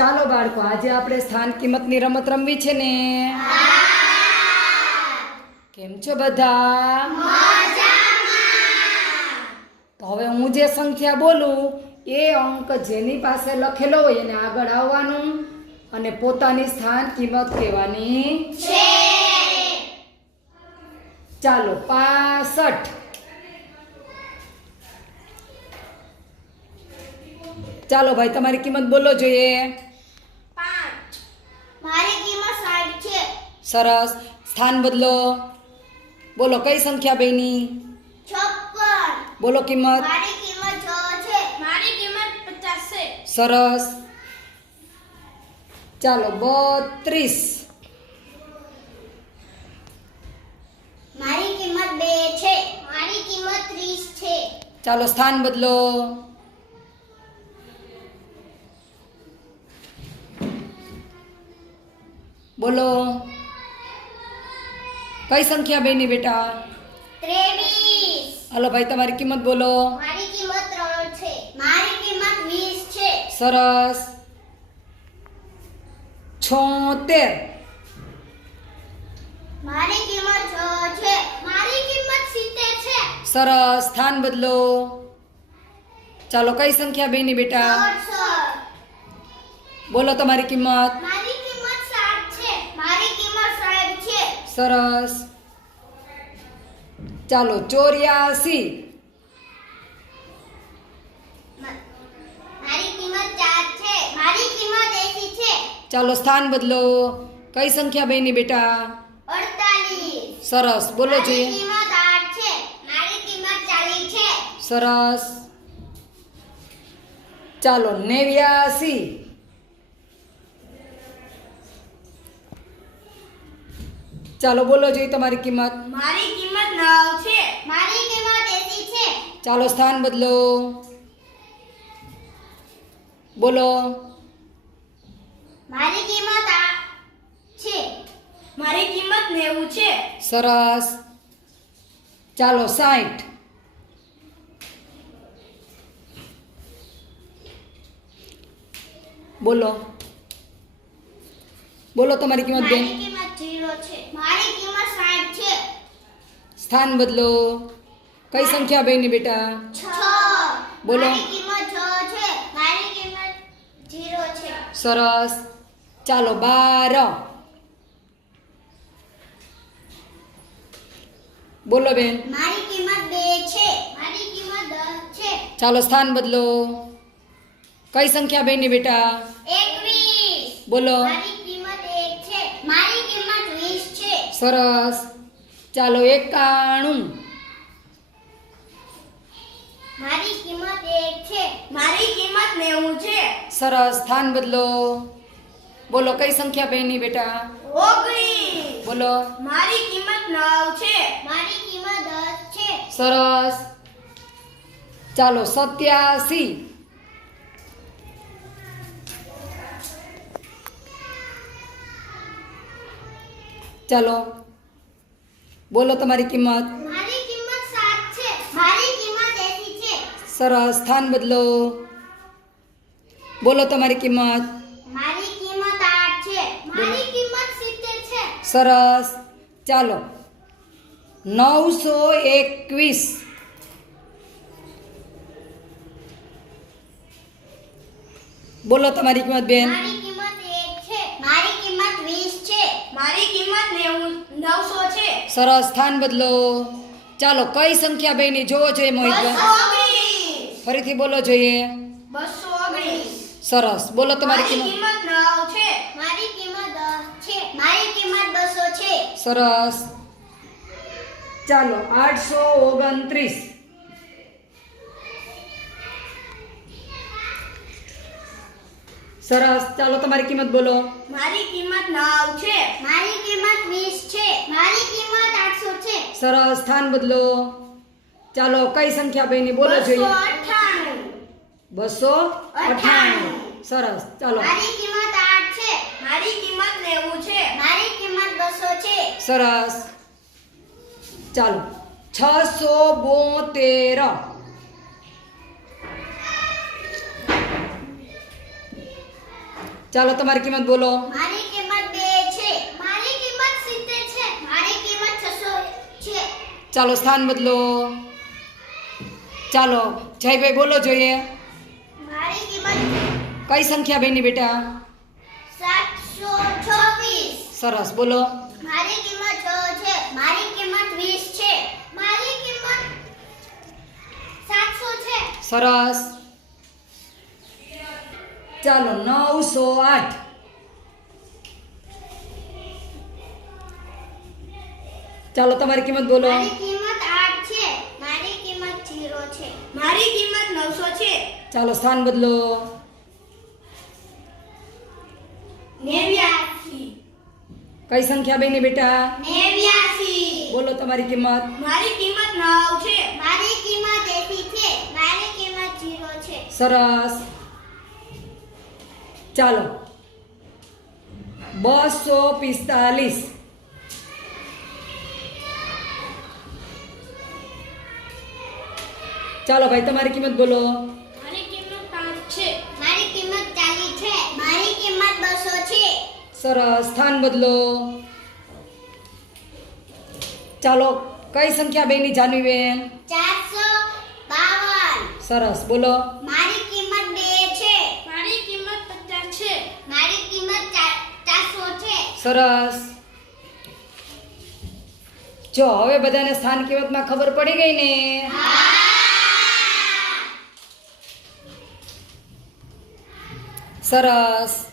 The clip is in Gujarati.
ચાલો બાળકો, આજે આપણે સ્થાન કિંમતની રમત રમવી છે ને? કેમ છો બધા? તો હવે હું જે સંખ્યા બોલું એ અંક જેની પાસે લખેલો હોય એને આગળ આવવાનું અને પોતાની સ્થાન કિંમત કહેવાની છે. ચાલો 65. ચાલો ભાઈ, તમારી કિંમત બોલો જોઈએ. 5. મારી કિંમત 60 છે. સરસ. સ્થાન બદલો. બોલો કઈ સંખ્યા બેની? 56. બોલો કિંમત. મારી કિંમત 6 છે. મારી કિંમત 50 છે. સરસ. ચાલો 32. મારી કિંમત 2 છે. મારી કિંમત 30 છે. ચાલો સ્થાન બદલો. બોલો કઈ સંખ્યા બેની બેટા? 23. હાલો ભાઈ, તમારી કિંમત બોલો. મારી કિંમત 3 છે. મારી કિંમત 20 છે. સરસ. 76. મારી કિંમત 6 છે. મારી કિંમત 70 છે. સરસ. સ્થાન બદલો. ચાલો કઈ સંખ્યા બેની બેટા? 68. બોલો તમારી કિંમત. મારી કિંમત 60 છે. મારી કિંમત 60 છે. સરસ. ચાલો 84. મારી કિંમત 4 છે. મારી કિંમત 80 છે. ચાલો સ્થાન બદલો. કઈ સંખ્યા બેની બેટા? 48. સરસ. બોલો મારી જોઈએ. કિંમત 8 છે. મારી કિંમત 40 છે. સરસ. ચાલો 89. ચાલો બોલો જોઈએ તમારી કિંમત. મારી કિંમત 9 છે. મારી કિંમત 80 છે. ચાલો સ્થાન બદલો. બોલો. મારી કિંમત 8 છે. મારી કિંમત 90 છે. સરસ. ચાલો 60. બોલો. બોલો તમારી કિંમત બેન. મારી કિંમત 0 છે. મારી કિંમત 60 છે. સ્થાન બદલો. કઈ સંખ્યા બેની બેટા? 6. બોલો. મારી કિંમત 6 છે. મારી કિંમત 0 છે. સરસ. ચાલો 12. બોલો બેન. મારી કિંમત 2 છે. મારી કિંમત 10 છે. ચાલો સ્થાન બદલો. કઈ સંખ્યા બેની બેટા? 21. બોલો. મારી કિંમત 1 છે. મારી કિંમત 20 છે. સરસ. ચાલો 91. મારી કિંમત 1 છે. મારી કિંમત 90 છે. સરસ. સ્થાન બદલો. બોલો કઈ સંખ્યા બેની બેટા? 19. બોલો. મારી કિંમત 9 છે. મારી કિંમત 10 છે. સરસ. ચાલો 87. ચાલો બોલો તમારી કિંમત. મારી કિંમત 7 છે. મારી કિંમત 80 છે. સરસ. સ્થાન બદલો. બોલો તમારી કિંમત. મારી કિંમત 8 છે. મારી કિંમત 70 છે. સરસ. ચાલો 921. બોલો તમારી કિંમત બેન. મારી કિંમત 1 છે. મારી કિંમત 20 છે. મારી કિંમત 900 છે. સરસ. સ્થાન બદલો. ચાલો કઈ સંખ્યા બેની જોવો જોઈએ મોહિતભાઈ? 219. ફરીથી બોલો જોઈએ. 219. સરસ. બોલો તમારી મારી કિંમત. કિંમત 9 છે. મારી કિંમત 10 છે. મારી કિંમત 200 છે. સરસ. ચાલો 829. સરસ. ચાલો તમારી કિંમત બોલો. મારી કિંમત 9 છે. મારી કિંમત 20 છે. મારી કિંમત 800 છે. સરસ. સ્થાન બદલો. ચાલો કઈ સંખ્યા બેની બોલો જોઈએ. 298. 298. સરસ. ચાલો મારી કિંમત 8 છે. મારી કિંમત 90 છે. મારી કિંમત 200 છે. સરસ. ચાલો 672. ચાલો તમારી કિંમત બોલો. મારી કિંમત 2 છે. મારી કિંમત 70 છે. મારી કિંમત 600 છે. ચાલો સ્થાન બદલો. ચાલો જયભાઈ બોલો જોઈએ. મારી કિંમત કઈ સંખ્યા બેની બેટા? 726. સરસ બોલો. મારી કિંમત 6 છે. મારી કિંમત 20 છે. મારી કિંમત 700 છે. સરસ. ચાલો 908. ચાલો તમારી કિંમત બોલો. મારી કિંમત 8 છે. મારી કિંમત 0 છે. મારી કિંમત 900 છે. ચાલો સ્થાન બદલો. 89. કઈ સંખ્યા બેની બેટા? 89. બોલો તમારી કિંમત. મારી કિંમત 9 છે. મારી કિંમત 80 છે. મારી કિંમત 0 છે. સરસ. ચાલો 245. ચાલો ભાઈ તમારી કિંમત બોલો. મારી કિંમત 5 છે. મારી કિંમત 40 છે. મારી કિંમત 200 છે. સરસ. સ્થાન બદલો. ચાલો કઈ સંખ્યા બેની જાનવીબેન? 452. સરસ બોલો. મારી કિંમત 2 છે. મારી કિંમત 50 છે. મારી કિંમત 400 છે. સરસ. જો હવે બધાને સ્થાન કિંમતમાં ખબર પડી ગઈ ને? સરસ.